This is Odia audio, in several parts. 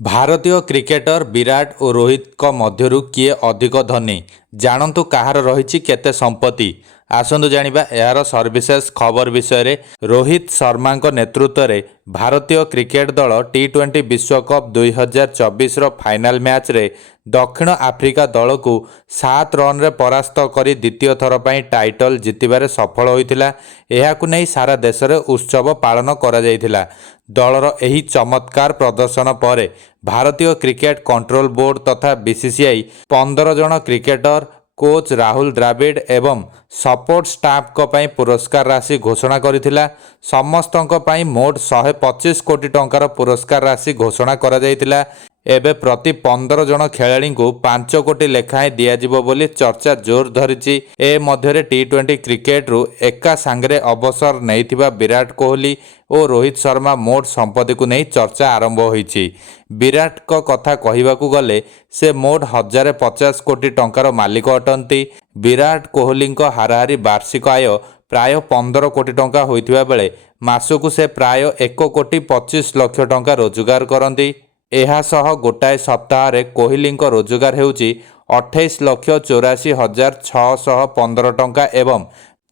ଭାରତୀୟ କ୍ରିକେଟର ବିରାଟ ଓ ରୋହିତଙ୍କ ମଧ୍ୟରୁ କିଏ ଅଧିକ ଧନୀ? ଜାଣନ୍ତୁ କାହାର ରହିଛି କେତେ ସମ୍ପତ୍ତି। ଆସନ୍ତୁ ଜାଣିବା ଏହାର ସର୍ବିଶେଷ ଖବର ବିଷୟରେ। ରୋହିତ ଶର୍ମାଙ୍କ ନେତୃତ୍ୱରେ ଭାରତୀୟ କ୍ରିକେଟ ଦଳ ଟି-20 ବିଶ୍ୱକପ୍ 2024ର ଫାଇନାଲ ମ୍ୟାଚ୍ରେ ଦକ୍ଷିଣ ଆଫ୍ରିକା ଦଳକୁ 7 ରନ୍ରେ ପରାସ୍ତ କରି ଦ୍ୱିତୀୟ ଥର ପାଇଁ ଟାଇଟଲ ଜିତିବାରେ ସଫଳ ହୋଇଥିଲା। ଏହାକୁ ନେଇ ସାରା ଦେଶରେ ଉତ୍ସବ ପାଳନ କରାଯାଇଥିଲା। ଦଳର ଏହି ଚମତ୍କାର ପ୍ରଦର୍ଶନ ପରେ ଭାରତୀୟ କ୍ରିକେଟ କଣ୍ଟ୍ରୋଲ ବୋର୍ଡ ତଥା ବିସିସିଆଇ 15 ଜଣ କ୍ରିକେଟର, କୋଚ୍ ରାହୁଲ ଦ୍ରାବିଡ ଏବଂ ସପୋର୍ଟ ଷ୍ଟାଫଙ୍କ ପାଇଁ ପୁରସ୍କାର ରାଶି ଘୋଷଣା କରିଥିଲା। ସମସ୍ତଙ୍କ ପାଇଁ ମୋଟ 125 କୋଟି ଟଙ୍କାର ପୁରସ୍କାର ରାଶି ଘୋଷଣା କରାଯାଇଥିଲା। ଏବେ ପ୍ରତି 15 ଜଣ ଖେଳାଳିଙ୍କୁ 5 କୋଟି ଲେଖାଏଁ ଦିଆଯିବ ବୋଲି ଚର୍ଚ୍ଚା ଜୋର ଧରିଛି। ଏ ମଧ୍ୟରେ ଟି-20 କ୍ରିକେଟରୁ ଏକା ସାଙ୍ଗରେ ଅବସର ନେଇଥିବା ବିରାଟ କୋହଲି ଓ ରୋହିତ ଶର୍ମା ମୋଟ ସମ୍ପତ୍ତିକୁ ନେଇ ଚର୍ଚ୍ଚା ଆରମ୍ଭ ହୋଇଛି। ବିରାଟଙ୍କ କଥା କହିବାକୁ ଗଲେ ସେ ମୋଟ 1050 କୋଟି ଟଙ୍କାର ମାଲିକ ଅଟନ୍ତି। ବିରାଟ କୋହଲିଙ୍କ ହାରାହାରି ବାର୍ଷିକ ଆୟ ପ୍ରାୟ 15 କୋଟି ଟଙ୍କା ହୋଇଥିବା ବେଳେ ମାସକୁ ସେ ପ୍ରାୟ 1 କୋଟି 25 ଲକ୍ଷ ଟଙ୍କା ରୋଜଗାର କରନ୍ତି। ଏହା ସହ ଗୋଟାଏ ସପ୍ତାହରେ କୋହଲିଙ୍କ ରୋଜଗାର ହେଉଛି 28,84,615 ଟଙ୍କା ଏବଂ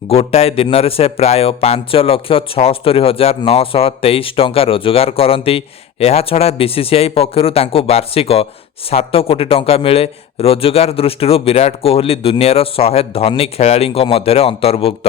ଗୋଟାଏ ଦିନରେ ସେ ପ୍ରାୟ 5,76,923 ଟଙ୍କା ରୋଜଗାର କରନ୍ତି। ଏହାଛଡ଼ା ବିସିସିଆଇ ପକ୍ଷରୁ ତାଙ୍କୁ ବାର୍ଷିକ 7 କୋଟି ଟଙ୍କା ମିଳେ। ରୋଜଗାର ଦୃଷ୍ଟିରୁ ବିରାଟ କୋହଲି ଦୁନିଆର 100 ଧନୀ ଖେଳାଳିଙ୍କ ମଧ୍ୟରେ ଅନ୍ତର୍ଭୁକ୍ତ।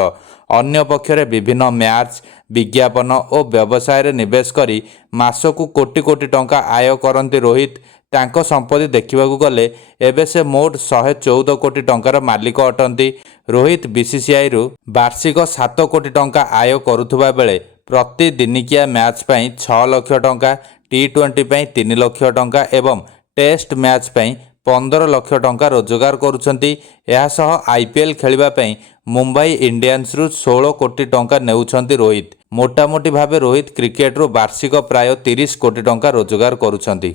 ଅନ୍ୟପକ୍ଷରେ ବିଭିନ୍ନ ମ୍ୟାଚ୍, ବିଜ୍ଞାପନ ଓ ବ୍ୟବସାୟରେ ନିବେଶ କରି ମାସକୁ କୋଟି କୋଟି ଟଙ୍କା ଆୟ କରନ୍ତି ରୋହିତ। ତାଙ୍କ ସମ୍ପତ୍ତି ଦେଖିବାକୁ ଗଲେ ଏବେ ସେ ମୋଟ 114 କୋଟି ଟଙ୍କାର ମାଲିକ ଅଟନ୍ତି। ରୋହିତ ବିସିସିଆଇରୁ ବାର୍ଷିକ 7 କୋଟି ଟଙ୍କା ଆୟ କରୁଥିବା ବେଳେ ପ୍ରତି ଦିନିକିଆ ମ୍ୟାଚ୍ ପାଇଁ 6 ଲକ୍ଷ ଟଙ୍କା, ଟି-20 ପାଇଁ 3 ଲକ୍ଷ ଟଙ୍କା ଏବଂ ଟେଷ୍ଟ ମ୍ୟାଚ୍ ପାଇଁ 15 ଲକ୍ଷ ଟଙ୍କା ରୋଜଗାର କରୁଛନ୍ତି। ଏହାସହ ଆଇପିଏଲ୍ ଖେଳିବା ପାଇଁ ମୁମ୍ବାଇ ଇଣ୍ଡିଆନ୍ସରୁ 16 କୋଟି ଟଙ୍କା ନେଉଛନ୍ତି ରୋହିତ। ମୋଟାମୋଟି ଭାବେ ରୋହିତ କ୍ରିକେଟରୁ ବାର୍ଷିକ ପ୍ରାୟ 30 କୋଟି ଟଙ୍କା ରୋଜଗାର କରୁଛନ୍ତି।